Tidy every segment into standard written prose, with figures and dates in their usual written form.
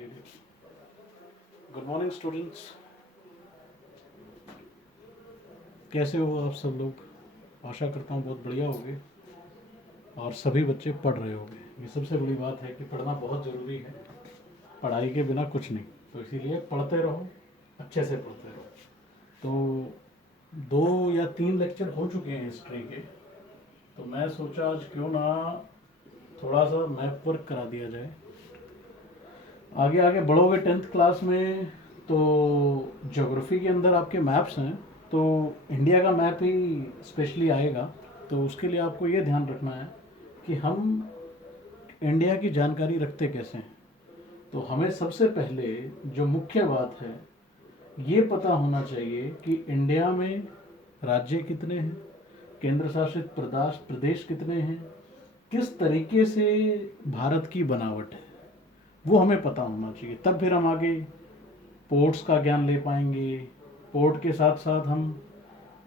Good morning students. कैसे हो आप सब लोग? आशा करता हूँ बहुत बढ़िया होगे और सभी बच्चे पढ़ रहे होंगे। ये सबसे बड़ी बात है कि पढ़ना बहुत ज़रूरी है। पढ़ाई के बिना कुछ नहीं, तो इसीलिए पढ़ते रहो, अच्छे से पढ़ते रहो। तो 2 या 3 लेक्चर हो चुके हैं हिस्ट्री के, तो मैं सोचा आज क्यों ना थोड़ा सा मैप वर्क करा दिया जाए। आगे आगे बढ़ोगे 10th क्लास में तो ज्योग्राफी के अंदर आपके मैप्स हैं, तो इंडिया का मैप ही स्पेशली आएगा। तो उसके लिए आपको ये ध्यान रखना है कि हम इंडिया की जानकारी रखते कैसे हैं। तो हमें सबसे पहले जो मुख्य बात है ये पता होना चाहिए कि इंडिया में राज्य कितने हैं, केंद्र शासित प्रदेश कितने हैं, किस तरीके से भारत की बनावट है, वो हमें पता होना चाहिए। तब फिर हम आगे पोर्ट्स का ज्ञान ले पाएंगे। पोर्ट के साथ साथ हम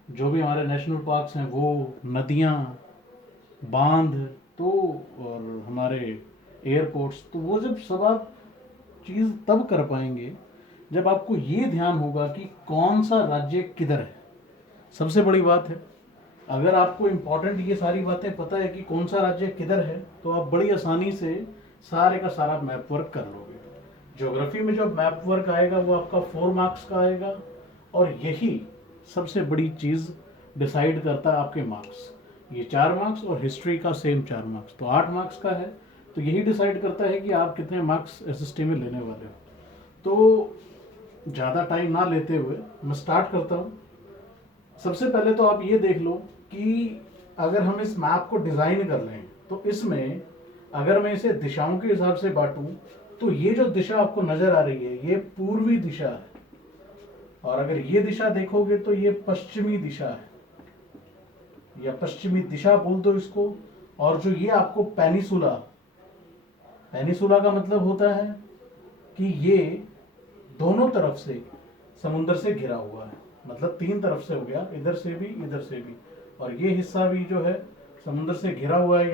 जो भी हमारे नेशनल पार्क्स हैं, वो नदियाँ, बांध, तो और हमारे एयरपोर्ट्स, तो वो जब सब आप चीज़ तब कर पाएंगे जब आपको ये ध्यान होगा कि कौन सा राज्य किधर है। सबसे बड़ी बात है, अगर आपको इम्पोर्टेंट ये सारी बातें पता है कि कौन सा राज्य किधर है, तो आप बड़ी आसानी से सारे का सारा मैप वर्क कर लोगे। ज्योग्राफी में जो मैप वर्क आएगा वो आपका 4 मार्क्स का आएगा, और यही सबसे बड़ी चीज़ डिसाइड करता है आपके मार्क्स। ये 4 मार्क्स और हिस्ट्री का सेम 4 मार्क्स, तो 8 मार्क्स का है। तो यही डिसाइड करता है कि आप कितने मार्क्स एसएसटी में लेने वाले हो। तो ज़्यादा टाइम ना लेते हुए मैं स्टार्ट करता हूँ। सबसे पहले तो आप ये देख लो कि अगर हम इस मैप को डिज़ाइन कर लें तो इसमें अगर मैं इसे दिशाओं के हिसाब से बांटूं तो ये जो दिशा आपको नज़र आ रही है ये पूर्वी दिशा है, और अगर ये दिशा देखोगे तो ये पश्चिमी दिशा है, या पश्चिमी दिशा बोल दो इसको। और जो ये आपको पेनिसुला, पेनिसुला का मतलब होता है कि ये दोनों तरफ से समुद्र से घिरा हुआ है, मतलब 3 तरफ से हो गया, इधर से भी इधर से भी, और ये हिस्सा भी जो है समुद्र से घिरा हुआ है।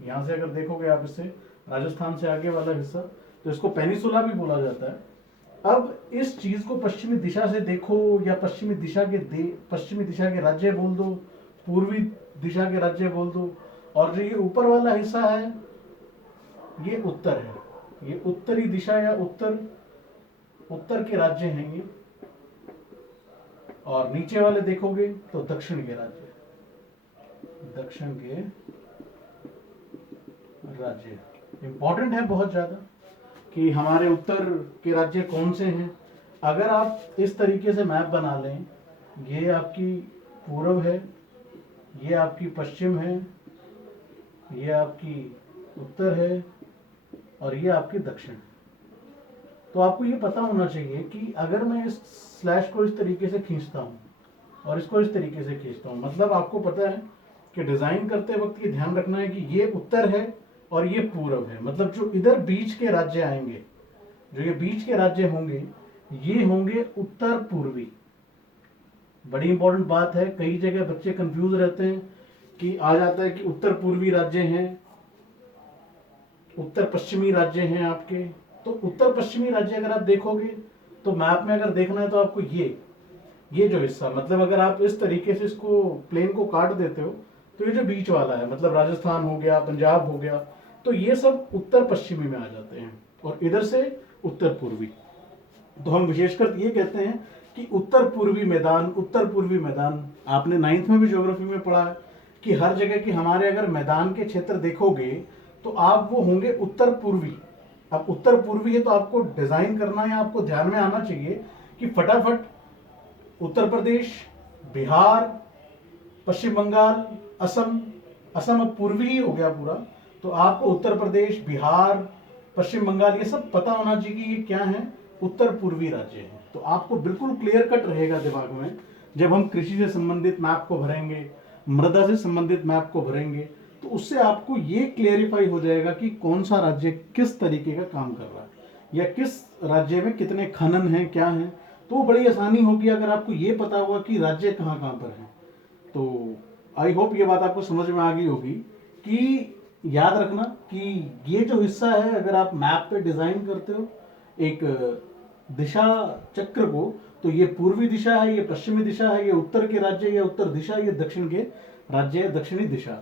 यहाँ से अगर देखोगे आप इसे, राजस्थान से आगे वाला हिस्सा, तो इसको पेनिसुला भी बोला जाता है। अब इस चीज को पश्चिमी दिशा से देखो, या पश्चिमी दिशा के राज्य बोल दो, पूर्वी दिशा के राज्य बोल दो, और जो ये ऊपर वाला हिस्सा है ये उत्तर है, ये उत्तरी दिशा या उत्तर के राज्य हैं ये। और नीचे वाले देखोगे तो दक्षिण के राज्य इंपॉर्टेंट है बहुत ज्यादा कि हमारे उत्तर के राज्य कौन से हैं। अगर आप इस तरीके से मैप बना लें, ये आपकी पूर्व है, ये आपकी पश्चिम है, ये आपकी उत्तर है, और ये आपकी दक्षिण। तो आपको ये पता होना चाहिए कि अगर मैं इस स्लैश को इस तरीके से खींचता हूँ और इसको इस तरीके से खींचता हूँ, मतलब आपको पता है कि डिजाइन करते वक्त ये ध्यान रखना है कि ये उत्तर है और ये पूर्व है। मतलब जो इधर बीच के राज्य आएंगे, जो ये बीच के राज्य होंगे, ये होंगे उत्तर पूर्वी। बड़ी इंपॉर्टेंट बात है, कई जगह बच्चे कंफ्यूज रहते हैं कि आ जाता है कि उत्तर पूर्वी राज्य हैं, उत्तर पश्चिमी राज्य हैं आपके। तो उत्तर पश्चिमी राज्य अगर आप देखोगे तो मैप में अगर देखना है तो आपको ये जो हिस्सा, मतलब अगर आप इस तरीके से इसको प्लेन को काट देते हो तो ये जो बीच वाला है, मतलब राजस्थान हो गया, पंजाब हो गया, तो ये सब उत्तर पश्चिमी में आ जाते हैं, और इधर से उत्तर पूर्वी। तो हम विशेषकर ये कहते हैं कि उत्तर पूर्वी मैदान। आपने 9th में भी ज्योग्राफी में पढ़ा है कि हर जगह की हमारे अगर मैदान के क्षेत्र देखोगे तो आप वो होंगे उत्तर पूर्वी। अब उत्तर पूर्वी है तो आपको डिजाइन करना है, आपको ध्यान में आना चाहिए कि फटाफट उत्तर प्रदेश, बिहार, पश्चिम बंगाल, असम अब पूर्वी ही हो गया पूरा, तो आपको उत्तर प्रदेश, बिहार, पश्चिम बंगाल ये सब पता होना चाहिए कि ये क्या है, उत्तर पूर्वी राज्य है। तो आपको बिल्कुल क्लियर कट रहेगा दिमाग में जब हम कृषि से संबंधित मैप को भरेंगे, मृदा से संबंधित मैप को भरेंगे, तो उससे आपको ये क्लियरिफाई हो जाएगा कि कौन सा राज्य किस तरीके का काम कर रहा है, या किस राज्य में कितने खनन हैं, क्या हैं। तो बड़ी आसानी होगी अगर आपको ये पता होगा कि राज्य कहाँ कहाँ पर हैं। तो आई होप ये बात आपको समझ में आ गई होगी कि याद रखना कि ये जो हिस्सा है, अगर आप मैप पे डिजाइन करते हो, एक दिशा चक्र को, तो ये पूर्वी दिशा है, ये पश्चिमी दिशा है, ये उत्तर के राज्य, ये उत्तर दिशा, ये दक्षिण के राज्य है, दक्षिणी दिशा।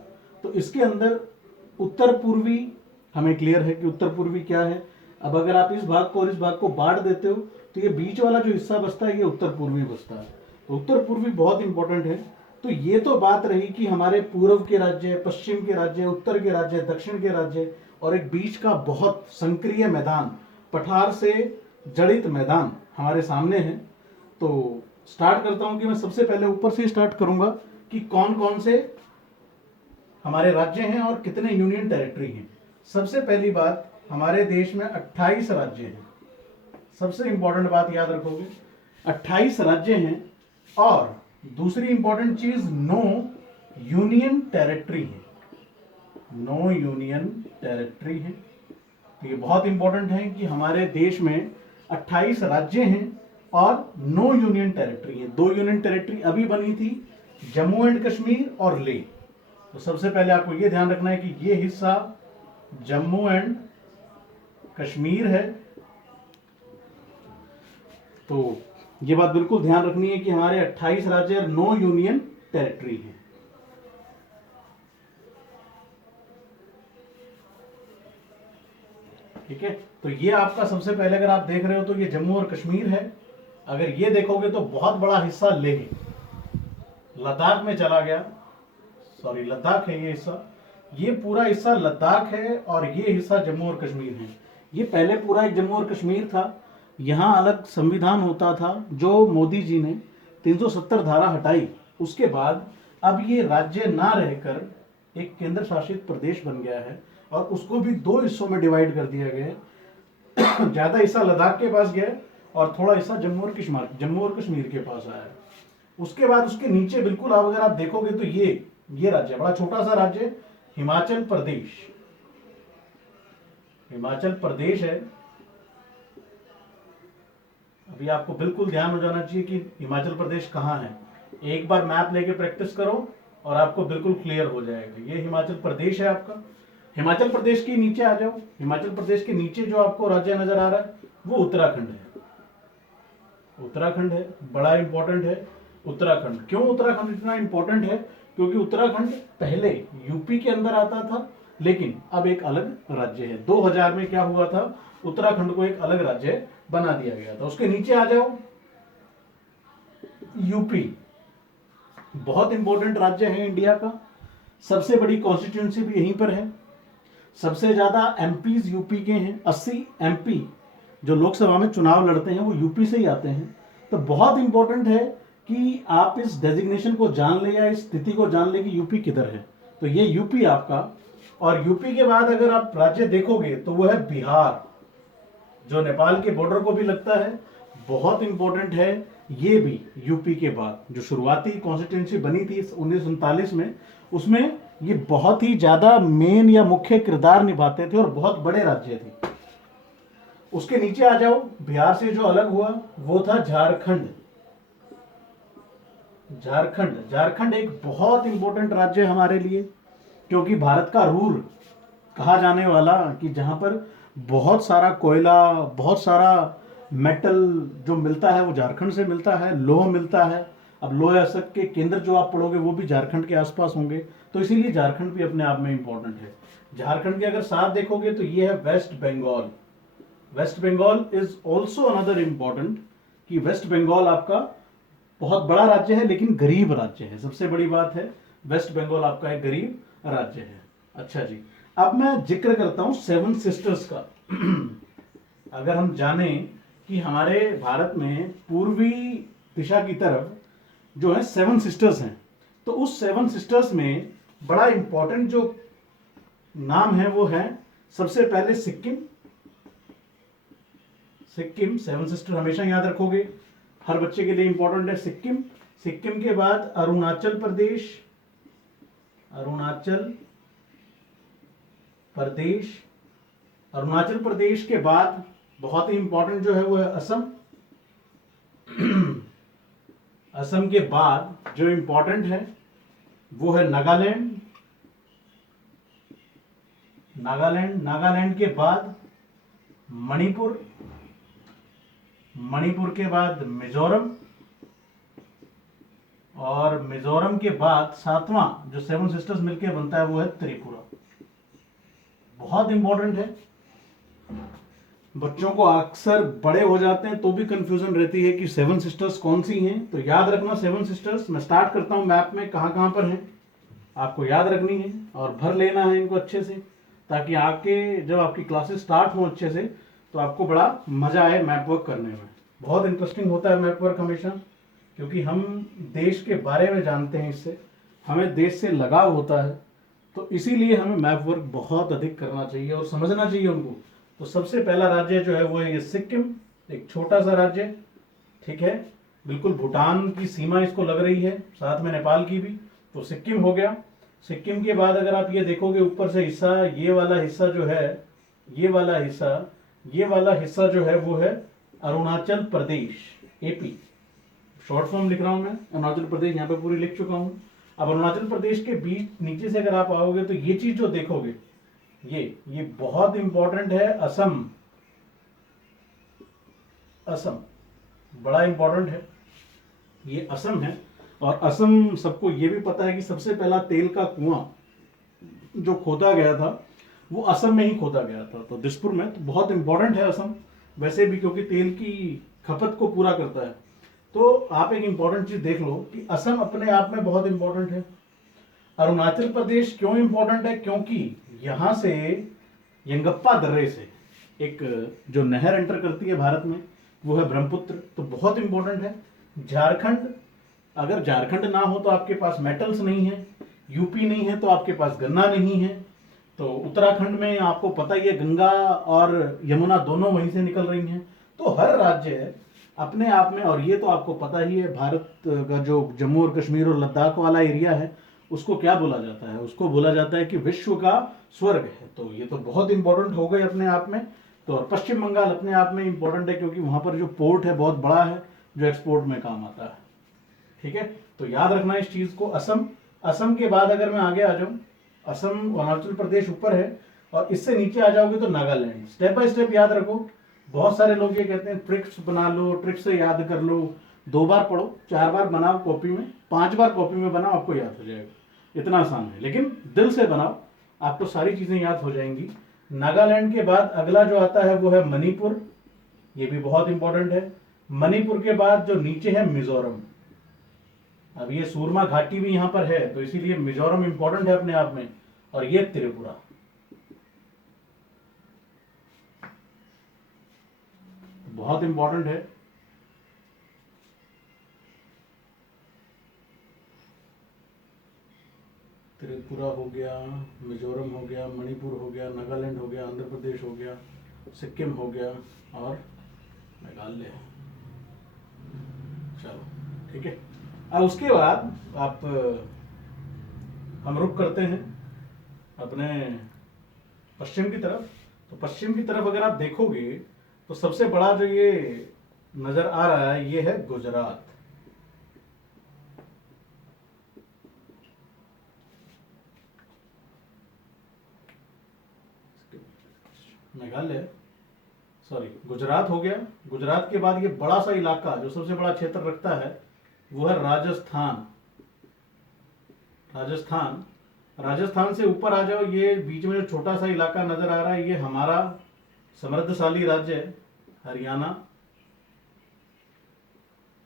तो इसके अंदर उत्तर पूर्वी हमें क्लियर है कि उत्तर पूर्वी क्या है। अब अगर आप इस भाग को और इस भाग को बांट देते हो तो ये बीच वाला जो हिस्सा बचता है ये उत्तर पूर्वी बचता है। तो उत्तर पूर्वी बहुत इंपॉर्टेंट है। तो ये तो बात रही कि हमारे पूर्व के राज्य, पश्चिम के राज्य, उत्तर के राज्य, दक्षिण के राज्य, और एक बीच का बहुत संक्रिय मैदान, पठार से जड़ित मैदान हमारे सामने है। तो स्टार्ट करता हूं कि मैं सबसे पहले ऊपर से स्टार्ट करूंगा कि कौन कौन से हमारे राज्य हैं और कितने यूनियन टेरिटरी हैं। सबसे पहली बात, हमारे देश में 28 राज्य हैं। सबसे इंपॉर्टेंट बात याद रखोगे, 28 राज्य हैं। और दूसरी इंपॉर्टेंट चीज, 9 यूनियन टेरिटरी है। 9 यूनियन टेरिटरी है। तो ये बहुत इंपॉर्टेंट है कि हमारे देश में 28 राज्य हैं और 9 यूनियन टेरिटरी है। 2 यूनियन टेरिटरी अभी बनी थी, जम्मू एंड कश्मीर और लेह। तो सबसे पहले आपको यह ध्यान रखना है कि ये हिस्सा जम्मू एंड कश्मीर है। तो ये बात बिल्कुल ध्यान रखनी है कि हमारे 28 राज्य और 9 यूनियन टेरिटरी हैं। ठीक है, तो ये आपका सबसे पहले अगर आप देख रहे हो तो ये जम्मू और कश्मीर है। अगर ये देखोगे तो बहुत बड़ा हिस्सा लेह, लद्दाख में चला गया। सॉरी, लद्दाख है ये हिस्सा। ये पूरा हिस्सा लद्दाख है और ये हिस्सा जम्मू और कश्मीर है। ये पहले पूरा एक जम्मू और कश्मीर था। यहाँ अलग संविधान होता था जो मोदी जी ने 370 धारा हटाई। उसके बाद अब ये राज्य ना रहकर एक केंद्र शासित प्रदेश बन गया है और उसको भी 2 हिस्सों में डिवाइड कर दिया गया है। ज्यादा हिस्सा लद्दाख के पास गया और थोड़ा हिस्सा जम्मू और कश्मीर के पास आया है। उसके बाद उसके नीचे बिल्कुल आप अगर आप देखोगे तो ये राज्य, बड़ा छोटा सा राज्य, हिमाचल प्रदेश। हिमाचल प्रदेश है। अभी आपको बिल्कुल ध्यान हो जाना चाहिए कि हिमाचल प्रदेश कहाँ है। एक बार मैप लेके प्रैक्टिस करो और आपको बिल्कुल क्लियर हो जाएगा। ये हिमाचल प्रदेश है आपका। हिमाचल प्रदेश के नीचे आ जाओ। हिमाचल प्रदेश के नीचे जो आपको राज्य नजर आ रहा है वो उत्तराखंड है। उत्तराखंड है, बड़ा इंपॉर्टेंट है उत्तराखंड। क्यों उत्तराखंड इतना इंपॉर्टेंट है? क्योंकि उत्तराखंड पहले यूपी के अंदर आता था, लेकिन अब एक अलग राज्य है। 2000 में क्या हुआ था, उत्तराखंड को एक अलग राज्य बना दिया गया था। उसके नीचे आ जाओ, यूपी बहुत इंपॉर्टेंट राज्य है इंडिया का। सबसे बड़ी कॉन्स्टिट्यूंसी भी यहीं पर है। सबसे ज्यादा एमपीज यूपी के हैं। 80 एमपी जो लोकसभा में चुनाव लड़ते हैं वो यूपी से ही आते हैं। तो बहुत इंपॉर्टेंट है कि आप इस डेजिग्नेशन को जान ले या इस स्थिति को जान ले कि यूपी किधर है। तो ये यूपी आपका। और यूपी के बाद अगर आप राज्य देखोगे तो वो है बिहार, जो नेपाल के बॉर्डर को भी लगता है। बहुत इंपॉर्टेंट है ये भी यूपी के बाद। जो शुरुआती कॉन्स्टिट्यूंसी बनी थी 1939 में, उसमें ये बहुत ही ज्यादा मेन या मुख्य किरदार निभाते थे और बहुत बड़े राज्य थे। उसके नीचे आ जाओ, बिहार से जो अलग हुआ वो था झारखंड। झारखंड एक बहुत इंपॉर्टेंट राज्य है हमारे लिए, क्योंकि भारत का रूर कहा जाने वाला, कि जहां पर बहुत सारा कोयला, बहुत सारा मेटल जो मिलता है वो झारखंड से मिलता है। लोह मिलता है। अब लोह अशोक के केंद्र जो आप पढ़ोगे वो भी झारखंड के आसपास होंगे। तो इसीलिए झारखंड भी अपने आप में इंपॉर्टेंट है। झारखंड के अगर साथ देखोगे तो ये है West Bengal. West Bengal is also another important, कि वेस्ट बंगाल आपका बहुत बड़ा राज्य है लेकिन गरीब राज्य है। सबसे बड़ी बात है वेस्ट बंगाल आपका एक गरीब राज्य है। अच्छा जी, अब मैं जिक्र करता हूं 7 सिस्टर्स का। अगर हम जाने कि हमारे भारत में पूर्वी दिशा की तरफ जो है 7 सिस्टर्स हैं, तो उस 7 सिस्टर्स में बड़ा इंपॉर्टेंट जो नाम है वो है सबसे पहले सिक्किम। 7 सिस्टर हमेशा याद रखोगे, हर बच्चे के लिए इंपॉर्टेंट है सिक्किम। सिक्किम के बाद अरुणाचल प्रदेश। अरुणाचल प्रदेश के बाद बहुत ही इंपॉर्टेंट जो है वो है असम। असम के बाद जो इंपॉर्टेंट है वो है नागालैंड। नागालैंड के बाद मणिपुर। मणिपुर के बाद मिजोरम, और मिजोरम के बाद सातवां जो सेवन सिस्टर्स मिलके बनता है वो है त्रिपुरा। बहुत इंपॉर्टेंट है, बच्चों को अक्सर बड़े हो जाते हैं तो भी कंफ्यूजन रहती है कि सेवन सिस्टर्स कौन सी हैं। तो याद रखना सेवन सिस्टर्स, मैं स्टार्ट करता हूं मैप में कहां कहां पर हैं, आपको याद रखनी है और भर लेना है इनको अच्छे से, ताकि आके जब आपकी क्लासेस स्टार्ट हो अच्छे से तो आपको बड़ा मजा आए मैप वर्क करने में। बहुत इंटरेस्टिंग होता है मैप वर्क हमेशा, क्योंकि हम देश के बारे में जानते हैं, इससे हमें देश से लगाव होता है, तो इसीलिए हमें मैप वर्क बहुत अधिक करना चाहिए और समझना चाहिए उनको। तो सबसे पहला राज्य जो है वो है ये सिक्किम, एक छोटा सा राज्य, ठीक है, बिल्कुल भूटान की सीमा इसको लग रही है, साथ में नेपाल की भी। तो सिक्किम हो गया। सिक्किम के बाद अगर आप ये देखोगे ऊपर से हिस्सा, ये वाला हिस्सा जो है, ये वाला हिस्सा जो है वो है Arunachal Pradesh, AP. Short form लिख रहा हूं मैं, अरुणाचल प्रदेश यहाँ पे पूरी लिख चुका हूं। अब अरुणाचल प्रदेश के बीच नीचे से अगर आप आओगे तो ये चीज जो देखोगे, ये बहुत इंपॉर्टेंट है, असम। असम बड़ा इंपॉर्टेंट है, ये असम है। और असम सबको ये भी पता है कि सबसे पहला तेल का कुआं जो खोदा गया था वो असम में ही खोदा गया था, तो दिसपुर में। तो बहुत इंपॉर्टेंट है असम वैसे भी, क्योंकि तेल की खपत को पूरा करता है। तो आप एक इंपॉर्टेंट चीज देख लो कि असम अपने आप में बहुत इंपॉर्टेंट है। अरुणाचल प्रदेश क्यों इंपॉर्टेंट है? क्योंकि यहां से यंगप्पा दर्रे से एक जो नहर एंटर करती है भारत में वो है ब्रह्मपुत्र, तो बहुत इंपॉर्टेंट है। झारखंड, अगर झारखंड ना हो तो आपके पास मेटल्स नहीं है, यूपी नहीं है तो आपके पास गन्ना नहीं है। तो उत्तराखंड में आपको पता ही है गंगा और यमुना दोनों वहीं से निकल रही हैं। तो हर राज्य है अपने आप में, और ये तो आपको पता ही है भारत का जो जम्मू और कश्मीर और लद्दाख वाला एरिया है उसको क्या बोला जाता है? उसको बोला जाता है कि विश्व का स्वर्ग है। तो ये तो बहुत इंपॉर्टेंट हो गए अपने आप में। तो और पश्चिम बंगाल अपने आप में इंपॉर्टेंट है, क्योंकि वहां पर जो पोर्ट है बहुत बड़ा है जो एक्सपोर्ट में काम आता है, ठीक है। तो याद रखना इस चीज को। असम, असम के बाद अगर मैं आगे आ जाऊं, असम अरुणाचल प्रदेश ऊपर है, और इससे नीचे आ जाओगे तो नागालैंड। स्टेप बाय स्टेप याद रखो। बहुत सारे लोग ये कहते हैं ट्रिक्स बना लो, ट्रिक्स से याद कर लो, 2 बार पढ़ो, 4 बार बनाओ कॉपी में, 5 बार कॉपी में बनाओ, आपको याद हो जाएगा। इतना आसान है, लेकिन दिल से बनाओ, आपको सारी चीजें याद हो जाएंगी। नागालैंड के बाद अगला जो आता है वो है मणिपुर, ये भी बहुत इंपॉर्टेंट है। मणिपुर के बाद जो नीचे है मिजोरम। अब ये सूरमा घाटी भी यहां पर है, तो इसीलिए मिजोरम इंपॉर्टेंट है अपने आप में। और ये त्रिपुरा, बहुत इंपॉर्टेंट है। त्रिपुरा हो गया, मिजोरम हो गया, मणिपुर हो गया, नागालैंड हो गया, आंध्र प्रदेश हो गया, सिक्किम हो गया और मेघालय। चलो ठीक है। अब उसके बाद आप हम रुक करते हैं अपने पश्चिम की तरफ। तो पश्चिम की तरफ अगर आप देखोगे तो सबसे बड़ा जो ये नजर आ रहा है ये है गुजरात। मेघालय, सॉरी, गुजरात हो गया। गुजरात के बाद ये बड़ा सा इलाका जो सबसे बड़ा क्षेत्र रखता है वो है राजस्थान। राजस्थान, राजस्थान से ऊपर आ जाओ, ये बीच में जो छोटा सा इलाका नजर आ रहा है ये हमारा समृद्धशाली राज्य है हरियाणा।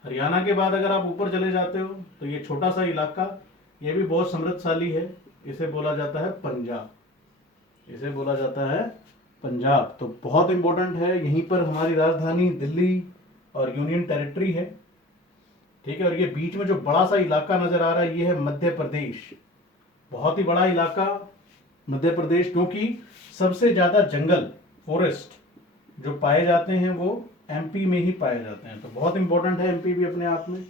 हरियाणा के बाद अगर आप ऊपर चले जाते हो तो ये छोटा सा इलाका, ये भी बहुत समृद्धशाली है, इसे बोला जाता है पंजाब। इसे बोला जाता है पंजाब। तो बहुत इंपॉर्टेंट है, यहीं पर हमारी राजधानी दिल्ली और यूनियन टेरिटरी है, ठीक है। और ये बीच में जो बड़ा सा इलाका नजर आ रहा है ये है मध्य प्रदेश। बहुत ही बड़ा इलाका मध्य प्रदेश, क्योंकि सबसे ज्यादा जंगल, फॉरेस्ट जो पाए जाते हैं वो एमपी में ही पाए जाते हैं। तो बहुत इंपॉर्टेंट है एमपी भी अपने आप में,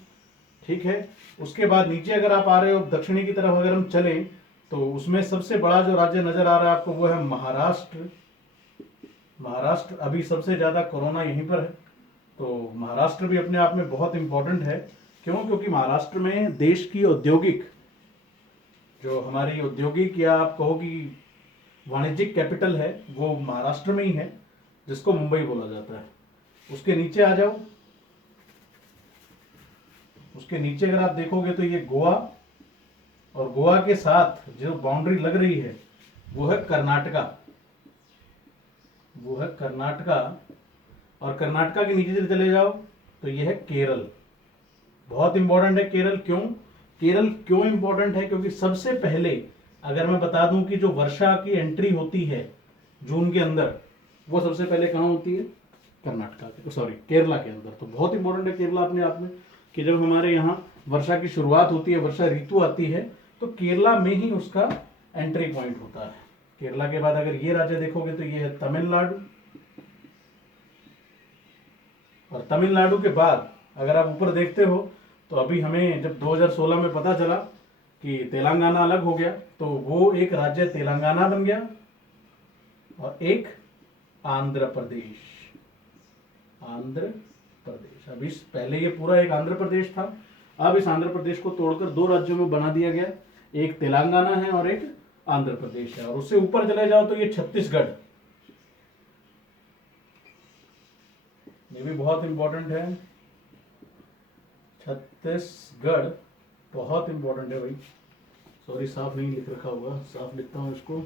ठीक है। उसके बाद नीचे अगर आप आ रहे हो दक्षिणी की तरफ अगर हम चलें तो उसमें सबसे बड़ा जो राज्य नजर आ रहा है आपको वो है महाराष्ट्र। महाराष्ट्र, अभी सबसे ज्यादा कोरोना यहीं पर है, तो महाराष्ट्र भी अपने आप में बहुत इंपॉर्टेंट है। क्यों? क्योंकि महाराष्ट्र में देश की औद्योगिक, जो हमारी औद्योगिक या आप कहो कि वाणिज्यिक कैपिटल है वो महाराष्ट्र में ही है, जिसको मुंबई बोला जाता है। उसके नीचे आ जाओ उसके नीचे अगर आप देखोगे तो ये गोवा, और गोवा के साथ जो बाउंड्री लग रही है वो है कर्नाटका, वो है कर्नाटका। और कर्नाटका के नीचे से चले जाओ तो ये है केरल। बहुत इंपॉर्टेंट है केरल। क्यों केरल क्यों इंपॉर्टेंट है? क्योंकि सबसे पहले अगर मैं बता दूं कि जो वर्षा की एंट्री होती है जून के अंदर, वो सबसे पहले कहाँ होती है? कर्नाटका के, सॉरी केरला के अंदर। तो बहुत इंपॉर्टेंट है केरला अपने आप में, कि जब हमारे यहाँ वर्षा की शुरुआत होती है, वर्षा ऋतु आती है, तो केरला में ही उसका एंट्री पॉइंट होता है। केरला के बाद अगर ये राज्य देखोगे तो ये है तमिलनाडु, और तमिलनाडु के बाद अगर आप ऊपर देखते हो तो अभी हमें जब 2016 में पता चला कि तेलंगाना अलग हो गया, तो वो एक राज्य तेलंगाना बन गया और एक आंध्र प्रदेश। आंध्र प्रदेश, अब इस पहले ये पूरा एक आंध्र प्रदेश था, अब इस आंध्र प्रदेश को तोड़कर दो राज्यों में बना दिया गया, एक तेलंगाना है और एक आंध्र प्रदेश है। और उससे ऊपर चले जाओ तो ये छत्तीसगढ़, ये भी बहुत इंपॉर्टेंट है। छत्तीसगढ़ बहुत इंपॉर्टेंट है भाई, सॉरी साफ नहीं लिख रखा होगा, साफ लिखता हूं इसको।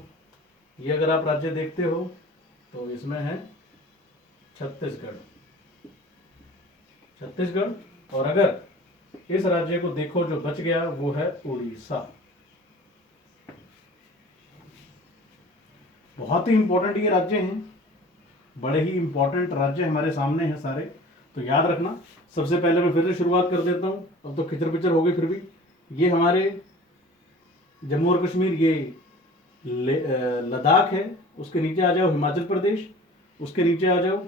ये अगर आप राज्य देखते हो तो इसमें है छत्तीसगढ़, छत्तीसगढ़। और अगर इस राज्य को देखो जो बच गया वो है उड़ीसा। बहुत ही इंपॉर्टेंट ये राज्य हैं, बड़े ही इंपॉर्टेंट राज्य हमारे सामने हैं सारे, तो याद रखना। सबसे पहले मैं फिर से शुरुआत कर देता हूँ, अब तो खिचर पिचर हो गई, फिर भी ये हमारे जम्मू और कश्मीर, ये लद्दाख है, उसके नीचे आ जाओ हिमाचल प्रदेश, उसके नीचे आ जाओ,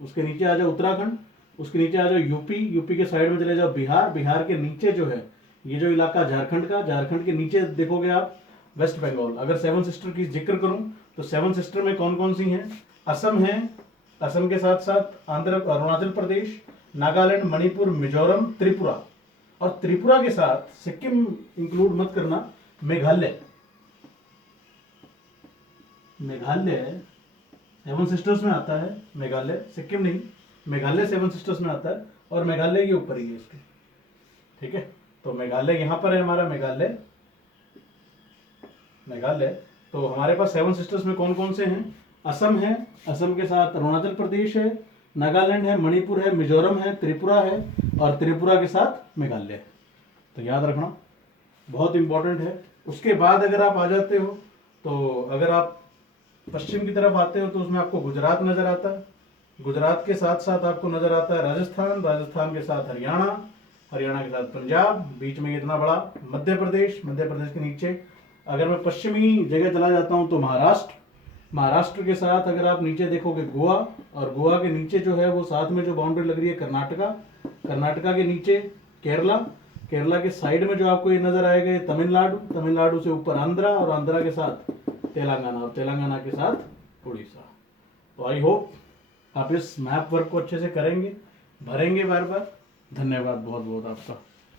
उसके नीचे आ जाओ उत्तराखंड, उसके नीचे आ जाओ यूपी, यूपी के साइड में चले जाओ बिहार, बिहार के नीचे जो है ये जो इलाका झारखंड का, झारखंड के नीचे देखोगे आप वेस्ट बंगाल। अगर सेवन सिस्टर की जिक्र करूं तो सेवन सिस्टर में कौन कौन सी हैं? असम है, असम के साथ साथ अरुणाचल प्रदेश, नागालैंड, मणिपुर, मिजोरम, त्रिपुरा, और त्रिपुरा के साथ सिक्किम इंक्लूड मत करना, मेघालय। मेघालय सेवन सिस्टर्स में आता है, मेघालय, सिक्किम नहीं, मेघालय सेवन सिस्टर्स में आता है, और मेघालय के ऊपर ही है इसके, ठीक है। तो मेघालय यहां पर है हमारा, मेघालय, मेघालय। तो हमारे पास सेवन सिस्टर्स में कौन कौन से हैं? असम है, असम के साथ अरुणाचल प्रदेश है, नागालैंड है, मणिपुर है, मिजोरम है, त्रिपुरा है, और त्रिपुरा के साथ मेघालय। तो याद रखना, बहुत इंपॉर्टेंट है। उसके बाद अगर आप आ जाते हो तो अगर आप पश्चिम की तरफ आते हो तो उसमें आपको गुजरात नजर आता है, गुजरात के साथ साथ आपको नजर आता है राजस्थान, राजस्थान के साथ हरियाणा, हरियाणा के साथ पंजाब, बीच में इतना बड़ा मध्य प्रदेश, मध्य प्रदेश के नीचे अगर मैं पश्चिमी जगह चला जाता हूं तो महाराष्ट्र, महाराष्ट्र के साथ अगर आप नीचे देखोगे गोवा, और गोवा के नीचे जो है वो साथ में जो बाउंड्री लग रही है कर्नाटका, कर्नाटका के नीचे केरला, केरला के साइड में जो आपको ये नजर आएगा ये तमिलनाडु, तमिलनाडु से ऊपर आंध्रा, और आंध्रा के साथ तेलंगाना, और तेलंगाना के साथ उड़ीसा। तो आई होप आप इस मैप वर्क को अच्छे से करेंगे, भरेंगे बार बार। धन्यवाद बहुत बहुत आपका।